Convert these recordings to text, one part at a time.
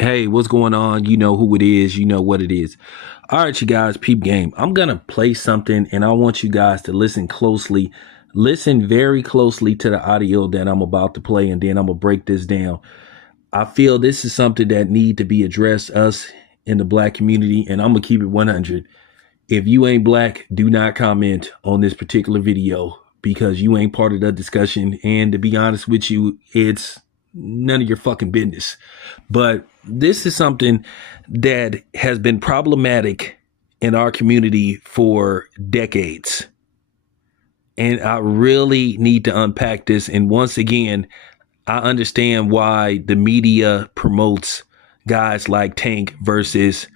Hey, what's going on? You know who it is. You know what it is. All right, you guys, peep game. I'm going to play something and I want you guys to listen closely. Listen very closely to the audio that I'm about to play, and then I'm going to break this down. I feel this is something that need to be addressed, us in the black community, and I'm going to keep it 100. If you ain't black, do not comment on this particular video because you ain't part of the discussion. And to be honest with you, it's none of your fucking business. But this is something that has been problematic in our community for decades. And I really need to unpack this. And once again, I understand why the media promotes guys like Tank versus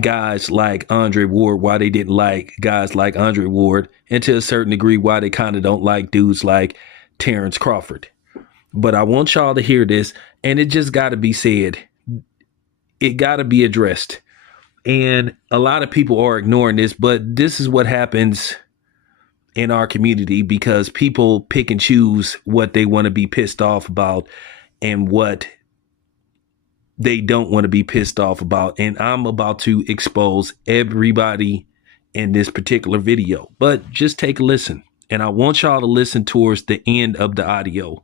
guys like Andre Ward, why they didn't like guys like Andre Ward, and to a certain degree, why they kind of don't like dudes like Terrence Crawford. But I want y'all to hear this, and it just got to be said. It got to be addressed. And a lot of people are ignoring this, but this is what happens in our community because people pick and choose what they want to be pissed off about and what they don't want to be pissed off about. And I'm about to expose everybody in this particular video. But just take a listen. And I want y'all to listen towards the end of the audio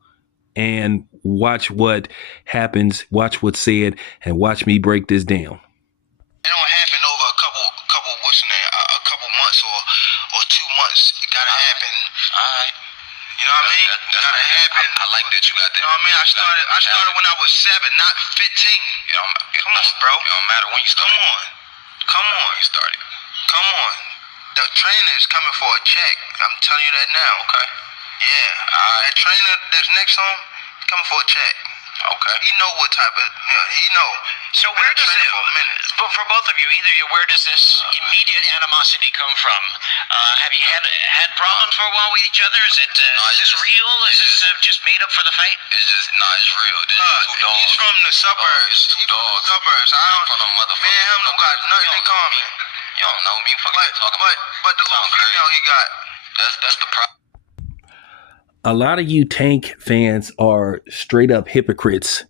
and watch what happens, watch what's said, and watch me break this down. It don't happen over a couple what's the name, a couple months or 2 months. It gotta happen. All right. You know what I mean? It gotta happen. I like that you got that. You know what I mean? I started when I was 7, not 15. Come on, bro. It don't matter when you started. Come on. You started. Come on. The trainer is coming for a check. I'm telling you that now, okay? Yeah. That trainer that's next to him, coming for a check. Okay. You know what type of, he know. So where does it, for both of you, where does this immediate animosity come from? Have you had problems for a while with each other? Is this real? Is this just made up for the fight? It's real. This is two dogs. He's from the suburbs. He's from the suburbs. I don't know, motherfucker. Man, him don't got nothing in common. You don't know me. But the little female he got, that's the problem. A lot of you Tank fans are straight up hypocrites.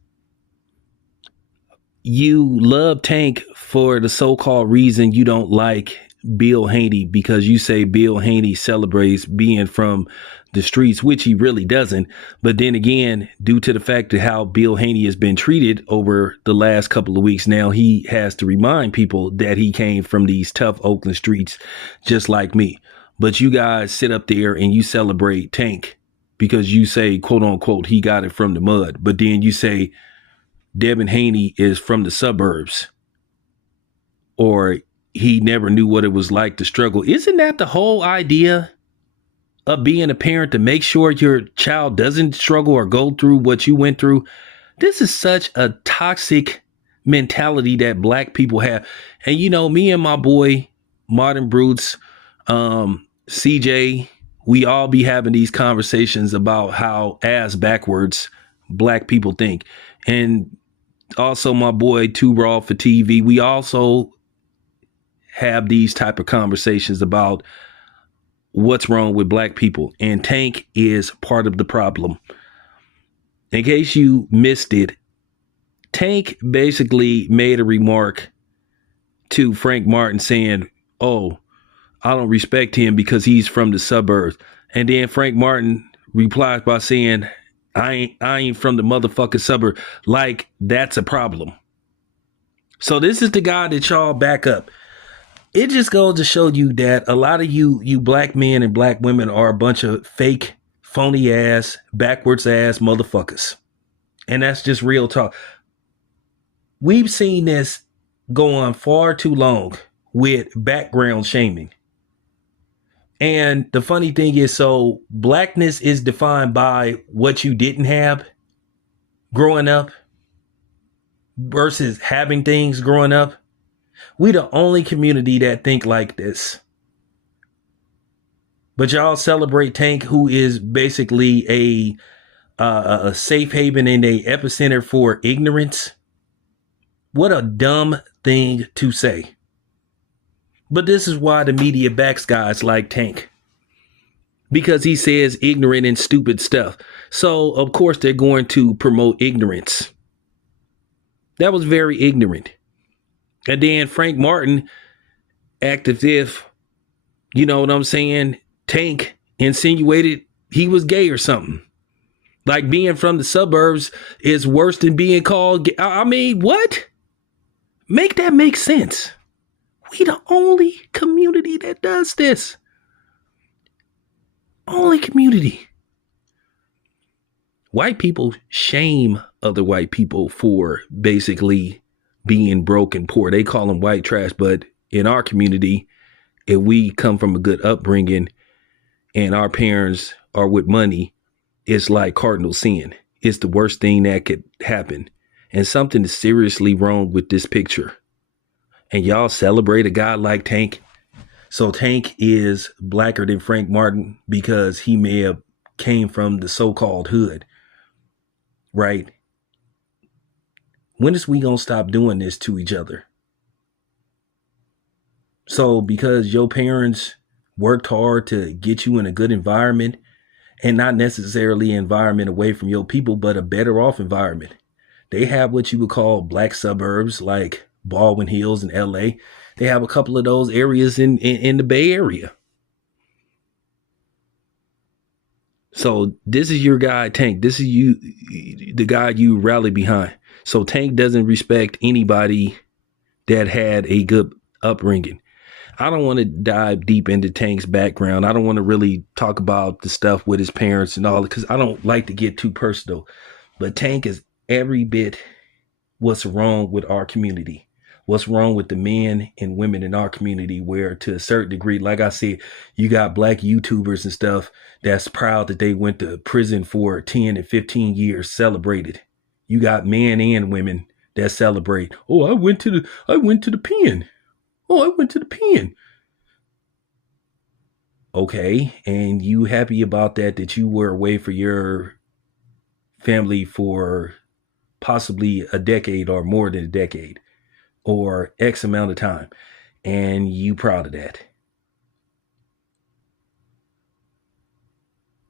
You love Tank for the so-called reason you don't like Bill Haney, because you say Bill Haney celebrates being from the streets, which he really doesn't. But then again, due to the fact of how Bill Haney has been treated over the last couple of weeks now, he has to remind people that he came from these tough Oakland streets just like me. But you guys sit up there and you celebrate Tank because you say, quote unquote, he got it from the mud. But then you say Devin Haney is from the suburbs, or he never knew what it was like to struggle. Isn't that the whole idea of being a parent, to make sure your child doesn't struggle or go through what you went through? This is such a toxic mentality that black people have. And, you know, me and my boy, Modern Brutes, CJ, we all be having these conversations about how ass backwards black people think. And also my boy Too Raw for TV, we also have these type of conversations about what's wrong with black people. And Tank is part of the problem. In case you missed it, Tank basically made a remark to Frank Martin saying, oh, I don't respect him because he's from the suburbs. And then Frank Martin replies by saying, I ain't from the motherfucking suburb. Like that's a problem. So this is the guy that y'all back up. It just goes to show you that a lot of you black men and black women are a bunch of fake, phony ass, backwards ass motherfuckers. And that's just real talk. We've seen this go on far too long with background shaming. And the funny thing is, so blackness is defined by what you didn't have growing up versus having things growing up. We the only community that think like this. But y'all celebrate Tank, who is basically a safe haven and a epicenter for ignorance. What a dumb thing to say. But this is why the media backs guys like Tank, because he says ignorant and stupid stuff. So, of course, they're going to promote ignorance. That was very ignorant. And then Frank Martin act as if, you know what I'm saying, Tank insinuated he was gay or something. Like being from the suburbs is worse than being called gay. I mean, what? Make that make sense. We the only community that does this. Only community. White people shame other white people for basically being broke and poor. They call them white trash, but in our community, if we come from a good upbringing and our parents are with money, it's like cardinal sin. It's the worst thing that could happen. And something is seriously wrong with this picture. And y'all celebrate a guy like Tank. So Tank is blacker than Frank Martin because he may have came from the so-called hood. Right? When is we gonna stop doing this to each other? So because your parents worked hard to get you in a good environment, and not necessarily an environment away from your people, but a better off environment. They have what you would call black suburbs like Baldwin Hills in LA. They have a couple of those areas in the Bay Area. So this is your guy, Tank. This is you, the guy you rally behind. So Tank doesn't respect anybody that had a good upbringing. I don't want to dive deep into Tank's background. I don't want to really talk about the stuff with his parents and all, because I don't like to get too personal. But Tank is every bit what's wrong with our community. What's wrong with the men and women in our community, where to a certain degree, like I said, you got black YouTubers and stuff that's proud that they went to prison for 10 and 15 years, celebrated. You got men and women that celebrate. Oh, I went to the pen. Oh, I went to the pen. Okay, and you happy about that you were away for your family for possibly a decade or more than a decade or X amount of time, and you proud of that.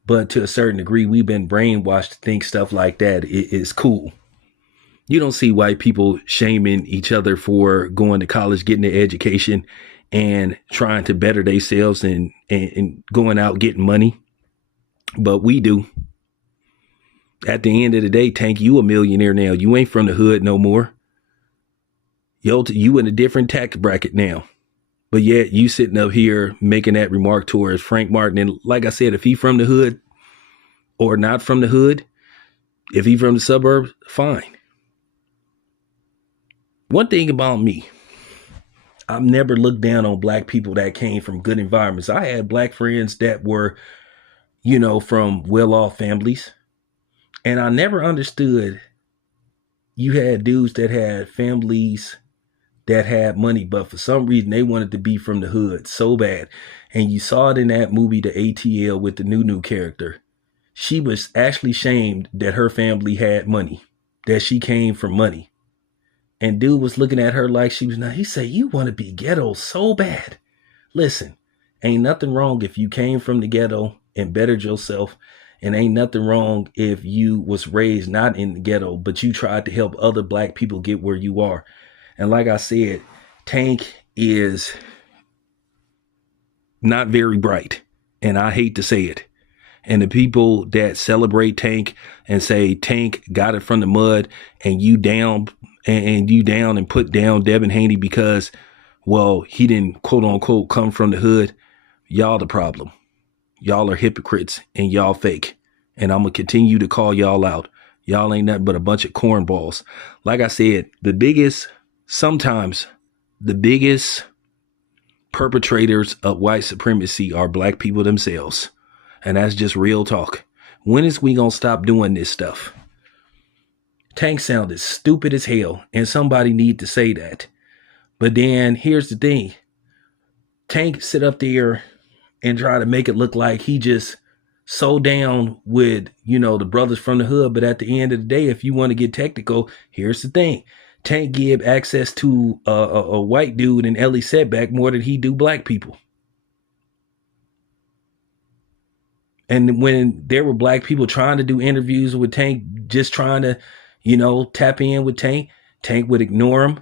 But to a certain degree, we've been brainwashed to think stuff like that is cool. You don't see white people shaming each other for going to college, getting an education, and trying to better themselves and going out getting money. But we do. At the end of the day, Tank, you a millionaire now. You ain't from the hood no more. Yo, you in a different tax bracket now. But yet you sitting up here making that remark towards Frank Martin. And like I said, if he from the hood or not from the hood, if he from the suburbs, fine. One thing about me, I've never looked down on black people that came from good environments. I had black friends that were, from well-off families. And I never understood you had dudes that had families that had money, but for some reason they wanted to be from the hood so bad. And you saw it in that movie, The ATL, with the new character. She was actually shamed that her family had money, that she came from money. And dude was looking at her like she was not. He said, you want to be ghetto so bad. Listen, ain't nothing wrong if you came from the ghetto and bettered yourself. And ain't nothing wrong if you was raised not in the ghetto, but you tried to help other black people get where you are. And like I said, Tank is not very bright. And I hate to say it. And the people that celebrate Tank and say Tank got it from the mud and you down and put down Devin Haney because, well, he didn't quote unquote come from the hood. Y'all the problem. Y'all are hypocrites and y'all fake. And I'm going to continue to call y'all out. Y'all ain't nothing but a bunch of cornballs. Like I said, sometimes the biggest perpetrators of white supremacy are black people themselves. And that's just real talk. When is we going to stop doing this stuff? Tank sounded stupid as hell, and somebody need to say that. But then here's the thing. Tank sit up there and try to make it look like he just so down with, the brothers from the hood. But at the end of the day, if you want to get technical, here's the thing. Tank give access to a white dude in Ellie Setback more than he do black people. And when there were black people trying to do interviews with Tank, just trying to, tap in with Tank, Tank would ignore him.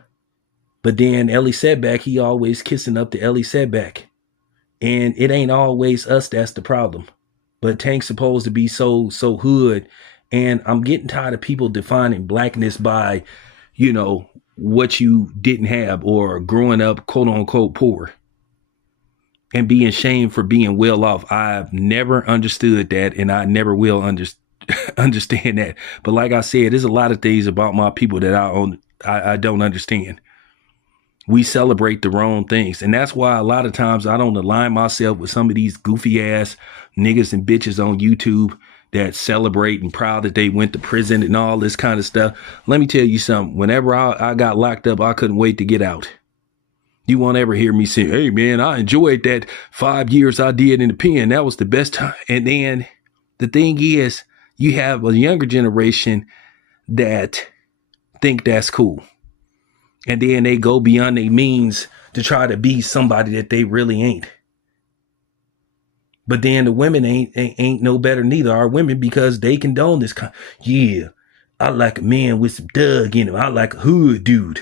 But then Ellie Setback, he always kissing up to Ellie Setback. And it ain't always us that's the problem. But Tank's supposed to be so hood. And I'm getting tired of people defining blackness by, you know, what you didn't have or growing up, quote unquote, poor. And being shamed for being well off. I've never understood that, and I never will understand that. But like I said, there's a lot of things about my people that I don't understand. We celebrate the wrong things. And that's why a lot of times I don't align myself with some of these goofy ass niggas and bitches on YouTube that celebrate and proud that they went to prison and all this kind of stuff. Let me tell you something. Whenever I got locked up, I couldn't wait to get out. You won't ever hear me say, hey, man, I enjoyed that 5 years I did in the pen. That was the best time. And then the thing is, you have a younger generation that think that's cool. And then they go beyond their means to try to be somebody that they really ain't. But then the women ain't no better neither are women because they condone this kind. Yeah, I like a man with some thug in him. I like a hood dude.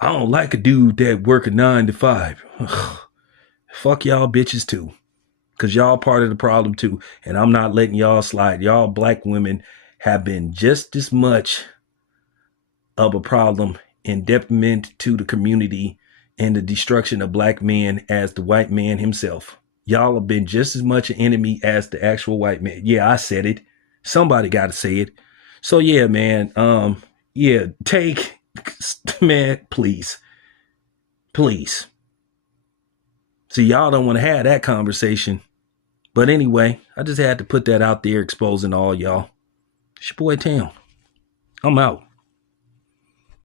I don't like a dude that work a 9 to 5. Ugh. Fuck y'all bitches too. Because y'all part of the problem too. And I'm not letting y'all slide. Y'all black women have been just as much of a problem and detriment to the community and the destruction of black men as the white man himself. Y'all have been just as much an enemy as the actual white man. Yeah, I said it. Somebody got to say it. So yeah, man. Yeah, take, man, please. Please. See, y'all don't want to have that conversation. But anyway, I just had to put that out there exposing all y'all. It's your boy Tam. I'm out.